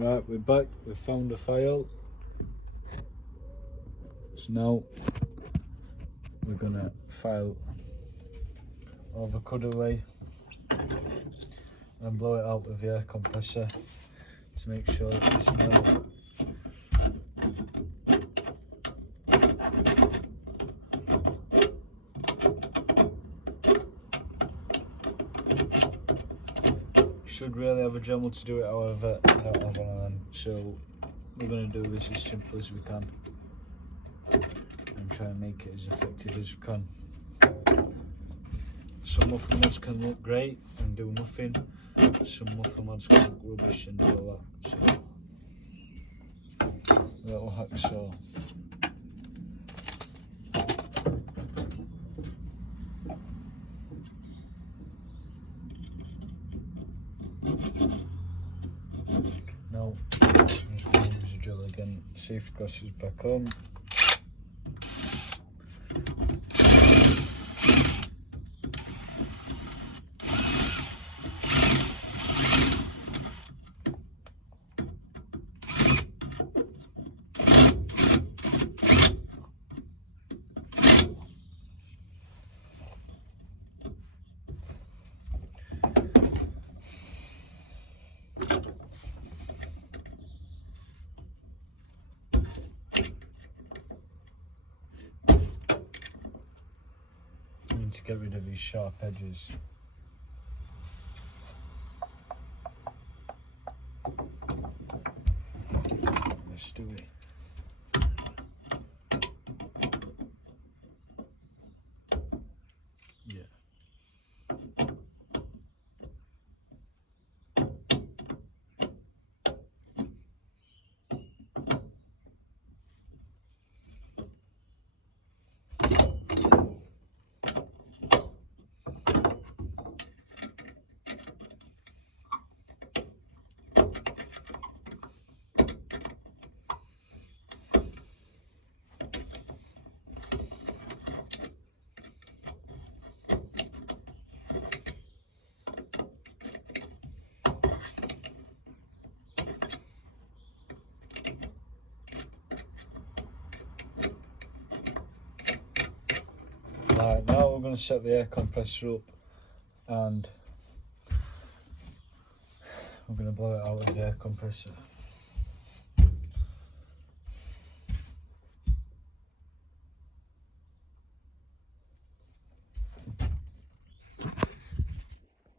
Right, we're back, we found a file. So now we're gonna file all the cutaway and blow it out with the air compressor to make sure that it's no should really have a Dremel to do it, however I don't have one of them, so we're going to do this as simple as we can and try and make it as effective as we can. Some muffler mods can look great and do nothing, some muffler mods can look rubbish and do all that. So little hacksaw. Now, I'm just going to use a drill again, safety glasses back on. To get rid of these sharp edges. Let's do it. Yeah. Right, now we're going to set the air compressor up and we're going to blow it out with the air compressor.